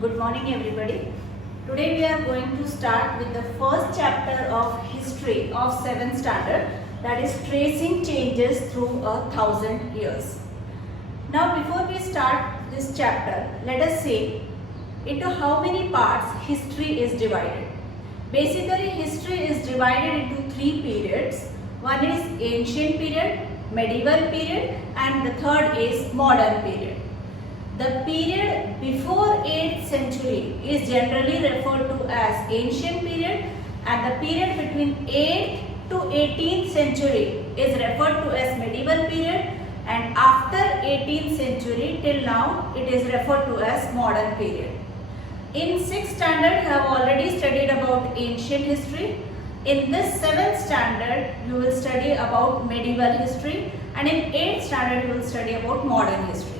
Good morning everybody. Today we are going to start with the first chapter of history of 7th standard, that is tracing changes through 1,000 years. Now before we start this chapter, let us see into how many parts history is divided. Basically history is divided into 3 periods. One is ancient period, medieval period, and the third is modern period. The period before 8th century is generally referred to as ancient period, and the period between 8th to 18th century is referred to as medieval period, and after 18th century till now it is referred to as modern period. In 6th standard you have already studied about ancient history. In this 7th standard you will study about medieval history, and in 8th standard you will study about modern history.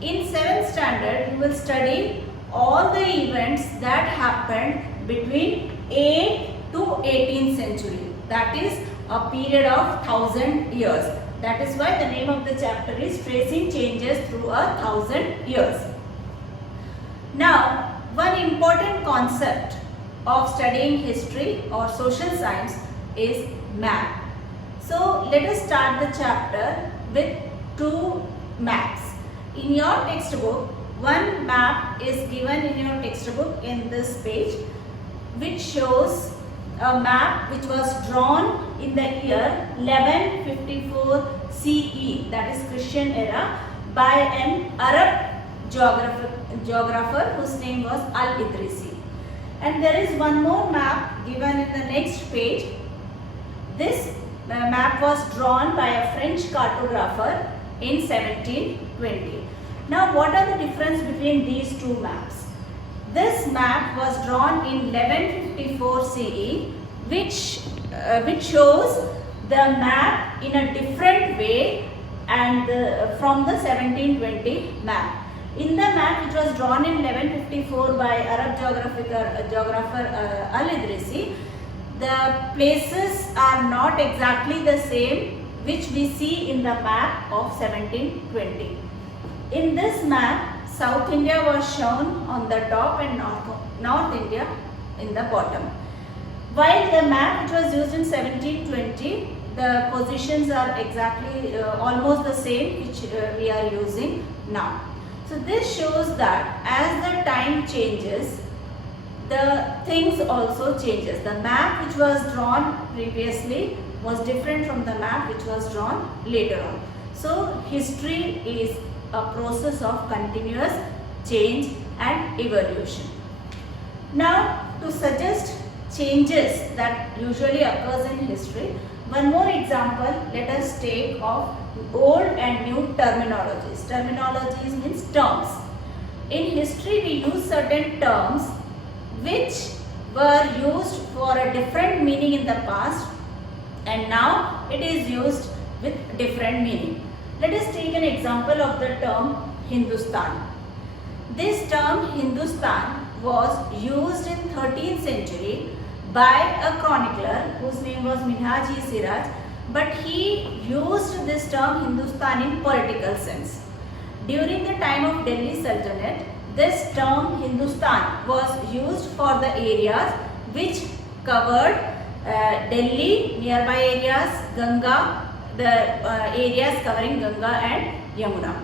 In 7th standard, you will study all the events that happened between 8th to 18th century. That is a period of 1,000 years. That is why the name of the chapter is Tracing Changes Through 1,000 Years. Now, one important concept of studying history or social science is map. So, let us start the chapter with 2 maps. In your textbook, one map is given in your textbook in this page, which shows a map which was drawn in the year 1154 CE, that is Christian era, by an Arab geographer whose name was Al-Idrisi. And there is one more map given in the next page. This map was drawn by a French cartographer in 1720. Now what are the difference between these 2 maps? This map was drawn in 1154 CE, which shows the map in a different way and from the 1720 map. In the map which was drawn in 1154 by Arab geographer Al-Idrisi, the places are not exactly the same which we see in the map of 1720. In this map, South India was shown on the top and North India in the bottom. While the map which was used in 1720, the positions are exactly almost the same which we are using now. So this shows that as the time changes, the things also changes. The map which was drawn previously was different from the map which was drawn later on. So history is a process of continuous change and evolution. Now, to suggest changes that usually occurs in history, one more example let us take of old and new terminologies. Terminologies means terms. In history we use certain terms which were used for a different meaning in the past, and now it is used with different meaning. Let us take an example of the term Hindustan. This term Hindustan was used in 13th century by a chronicler whose name was Minhaj-e-Siraj, but he used this term Hindustan in political sense. During the time of Delhi Sultanate, this term Hindustan was used for the areas which covered Delhi, nearby areas, Ganga, the areas covering Ganga and Yamuna.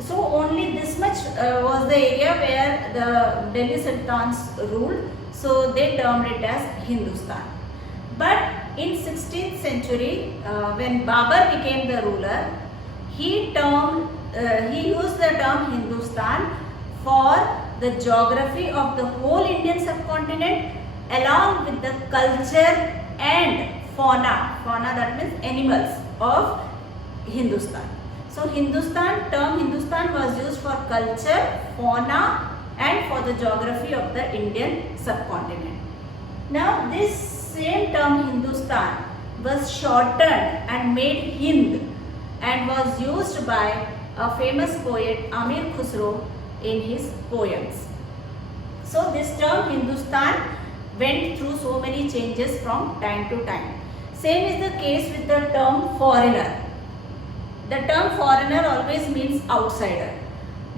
So only this much was the area where the Delhi Sultans ruled, so they termed it as Hindustan. But in 16th century, when Babur became the ruler, he used the term Hindustan for the geography of the whole Indian subcontinent along with the culture and fauna that means animals of Hindustan. So term Hindustan was used for culture, fauna and for the geography of the Indian subcontinent. Now this same term Hindustan was shortened and made Hind and was used by a famous poet Amir Khusro in his poems. So this term Hindustan went through so many changes from time to time. Same is the case with the term foreigner. The term foreigner always means outsider.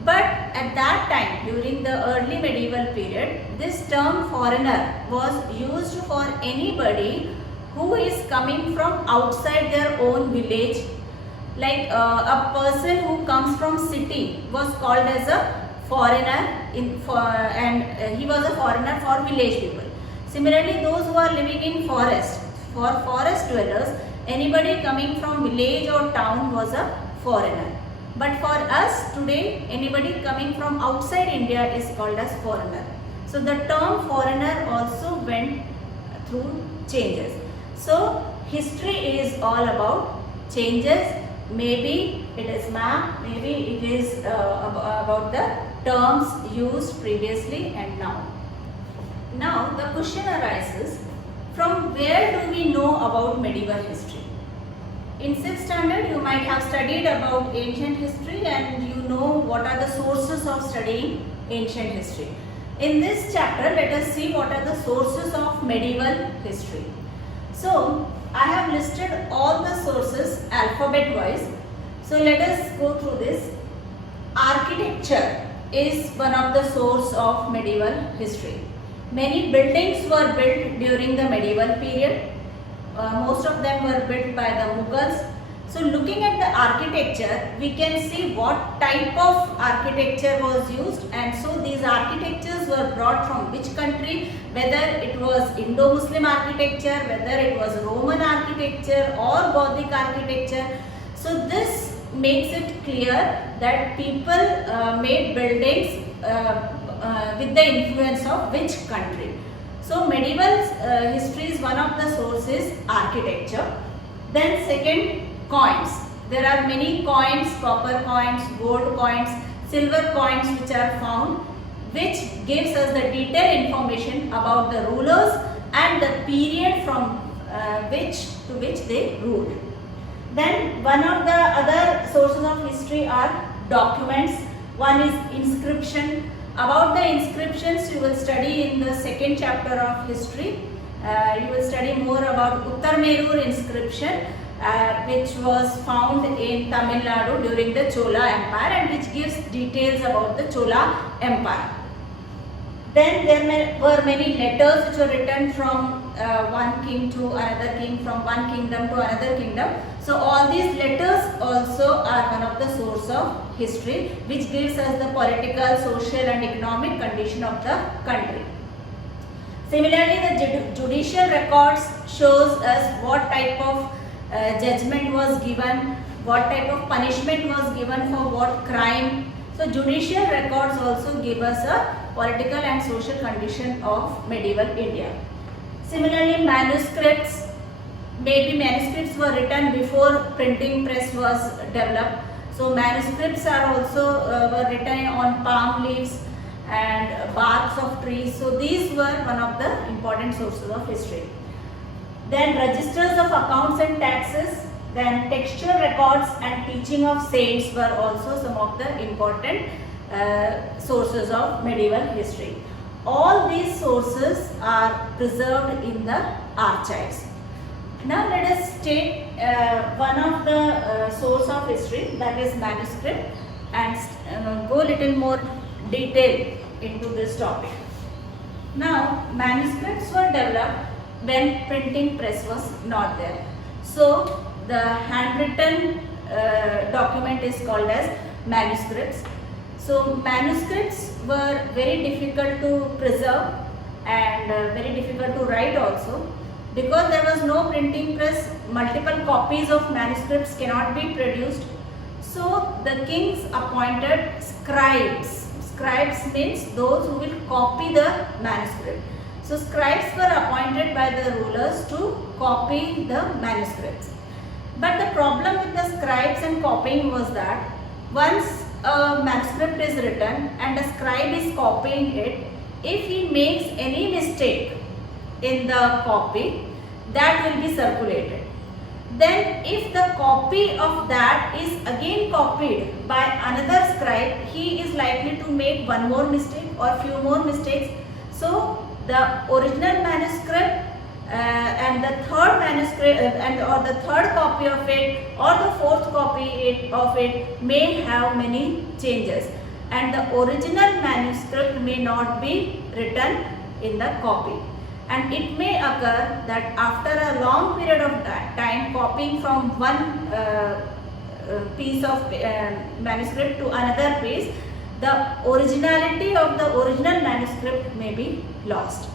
But at that time, during the early medieval period, this term foreigner was used for anybody who is coming from outside their own village. Like a person who comes from city was called as a foreigner and he was a foreigner for village people. Similarly, those who are living in forest, for forest dwellers, anybody coming from village or town was a foreigner. But for us today, anybody coming from outside India is called as foreigner. So the term foreigner also went through changes. So history is all about changes. Maybe it is map, maybe it is about the terms used previously and now. Now the question arises, from where do we know about medieval history? In 6th standard you might have studied about ancient history and you know what are the sources of studying ancient history. In this chapter let us see what are the sources of medieval history. So I have listed all the sources alphabet wise. So let us go through this. Architecture is one of the source of medieval history. Many buildings were built during the medieval period. Most of them were built by the Mughals. So looking at the architecture, we can see what type of architecture was used, and so these architectures were brought from which country, whether it was Indo-Muslim architecture, whether it was Roman architecture or Gothic architecture. So this makes it clear that people made buildings with the influence of which country. So medieval history is one of the sources, architecture. Then second, coins. There are many coins, copper coins, gold coins, silver coins which are found, which gives us the detailed information about the rulers and the period from which they ruled. Then one of the other sources of history are documents. One is inscription. About the inscriptions you will study in the second chapter of history. You will study more about Uttarmerur inscription, which was found in Tamil Nadu during the Chola Empire and which gives details about the Chola Empire. Then there were many letters which were written from one king to another king, from one kingdom to another kingdom. So all these letters also are one of the source of history, which gives us the political, social and economic condition of the country. Similarly, the judicial records shows us what type of judgment was given, what type of punishment was given for what crime. So judicial records also give us a political and social condition of medieval India. Similarly, manuscripts. Maybe manuscripts were written before printing press was developed. So manuscripts are also were written on palm leaves and barks of trees. So these were one of the important sources of history. Then registers of accounts and taxes. Then textual records and teaching of saints were also some of the important sources of medieval history. All these sources are preserved in the archives. Now let us take one of the source of history, that is manuscript, and go little more detail into this topic. Now manuscripts were developed when printing press was not there. So the handwritten document is called as manuscripts. So manuscripts were very difficult to preserve and very difficult to write also. Because there was no printing press, multiple copies of manuscripts cannot be produced. So the kings appointed scribes. Scribes means those who will copy the manuscript. So scribes were appointed by the rulers to copy the manuscripts. But the problem with the scribes and copying was that once a manuscript is written and a scribe is copying it, if he makes any mistake in the copy, that will be circulated. Then if the copy of that is again copied by another scribe, he is likely to make one more mistake or few more mistakes. So the original manuscript and the third manuscript or the third copy of it or the fourth copy of it may have many changes. and the original manuscript may not be written in the copy. And it may occur that after a long period of time copying from one piece of manuscript to another piece, the originality of the original manuscript may be lost.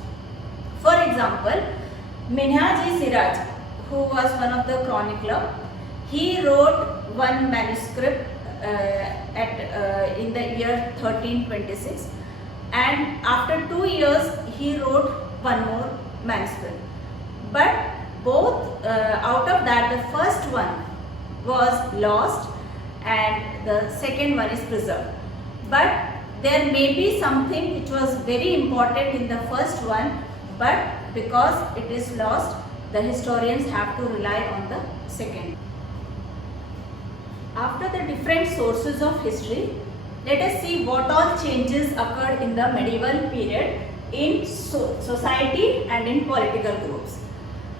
For example, Minhaj-e-Siraj, who was one of the chronicler, he wrote one manuscript in the year 1326, and after 2 years he wrote one more manuscript. But both out of that, the first one was lost and the second one is preserved. But there may be something which was very important in the first one, but because it is lost, the historians have to rely on the second. After the different sources of history, let us see what all changes occurred in the medieval period in society and in political groups.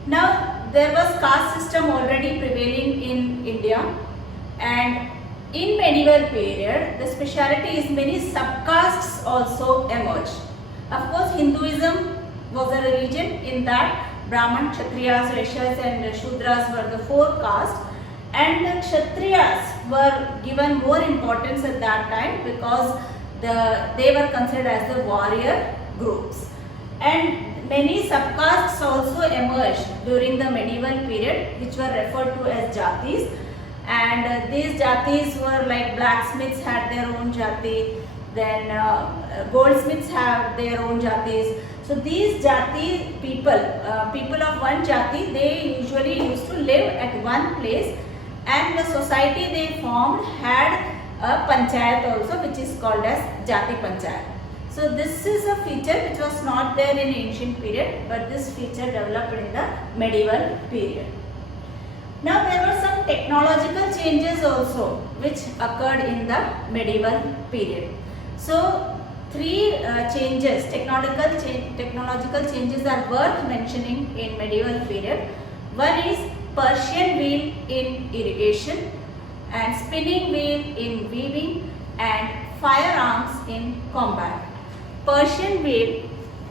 Now, there was caste system already prevailing in India, and in medieval period, the speciality is many subcastes also emerged. Of course, Hinduism was a religion. In that, Brahman, Kshatriyas, Vaishyas and Shudras were the 4 castes, and the Kshatriyas were given more importance at that time because they were considered as the warrior groups. And many subcastes also emerged during the medieval period, which were referred to as jatis. And these jatis were like blacksmiths had their own jati, then goldsmiths have their own jatis. So these jati people of one jati, they usually used to live at one place, and the society they formed had a panchayat also, which is called as jati panchayat. So this is a feature which was not there in ancient period, but this feature developed in the medieval period. Now there were some technological changes also which occurred in the medieval period. So 3 changes, technological changes are worth mentioning in medieval period. One is Persian wheel in irrigation, and spinning wheel in weaving, and firearms in combat. Persian wheel,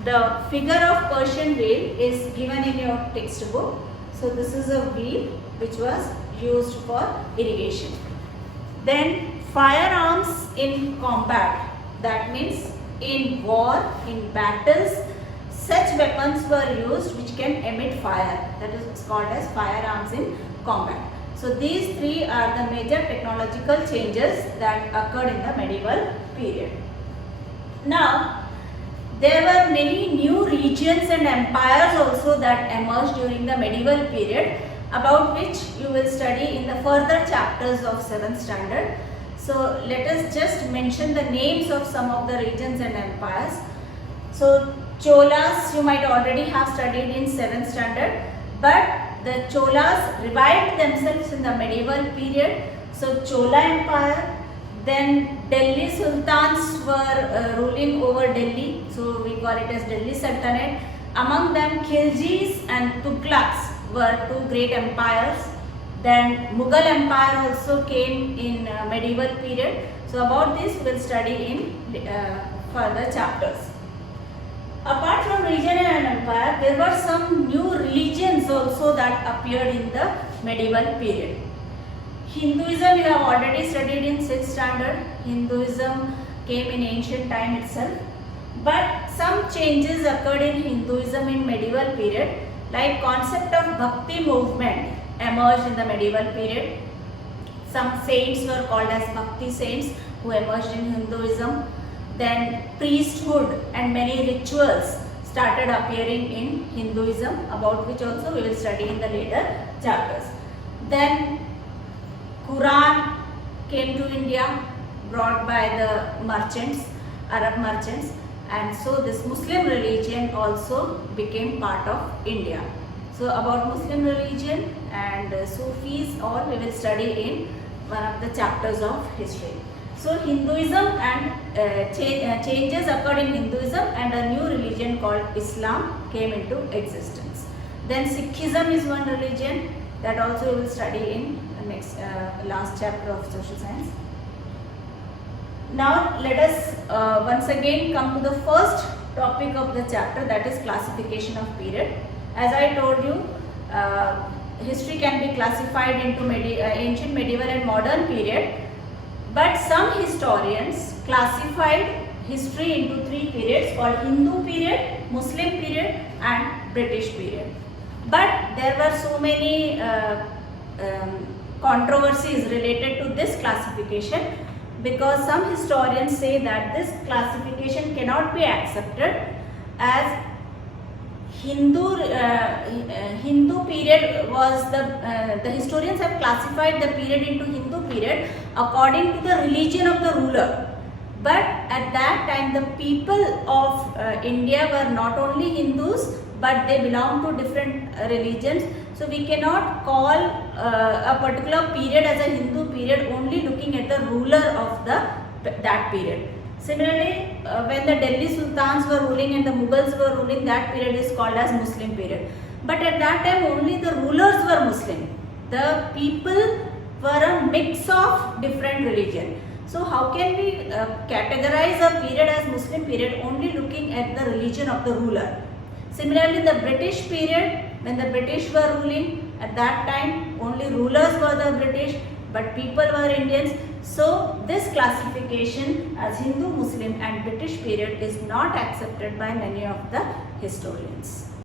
the figure of Persian wheel is given in your textbook. So this is a wheel which was used for irrigation. Then firearms in combat, that means in war, in battles, such weapons were used which can emit fire. That is called as firearms in combat. So these 3 are the major technological changes that occurred in the medieval period. Now, there were many new regions and empires also that emerged during the medieval period, about which you will study in the further chapters of 7th standard. So let us just mention the names of some of the regions and empires. So Cholas you might already have studied in 7th standard, but the Cholas revived themselves in the medieval period. So Chola Empire, then Delhi Sultans were ruling over Delhi, so we call it as Delhi Sultanate. Among them Khiljis and Tughlaqs were 2 great empires. Then Mughal Empire also came in medieval period. So about this we will study in further chapters. Apart from region and empire, there were some new religions also that appeared in the medieval period. Hinduism you have already studied in 6th standard. Hinduism came in ancient time itself. But some changes occurred in Hinduism in medieval period, like concept of bhakti movement emerged in the medieval period. Some saints were called as bhakti saints who emerged in Hinduism. Then priesthood and many rituals started appearing in Hinduism, about which also we will study in the later chapters. Then Quran came to India, brought by the merchants, Arab merchants, and so this Muslim religion also became part of India. So about Muslim religion and Sufis, all we will study in one of the chapters of history. So Hinduism and changes occurred in Hinduism, and a new religion called Islam came into existence. Then Sikhism is one religion that also we will study in the next last chapter of social science. Now let us once again come to the first topic of the chapter, that is classification of period. As I told you, history can be classified into ancient, medieval and modern period, but some historians classified history into three periods called Hindu period, Muslim period and British period. But there were so many controversies related to this classification, because some historians say that this classification cannot be accepted, as Hindu period was the historians have classified the period into Hindu period according to the religion of the ruler. But at that time the people of India were not only Hindus, but they belonged to different religions. So we cannot call a particular period as a Hindu period only looking at the ruler of that period. Similarly, when the Delhi Sultans were ruling and the Mughals were ruling, that period is called as Muslim period. But at that time only the rulers were Muslim. The people were a mix of different religion. So how can we categorize a period as Muslim period only looking at the religion of the ruler? Similarly, the British period, when the British were ruling, at that time only rulers were the British, but people were Indians. So this classification as Hindu, Muslim and British period is not accepted by many of the historians.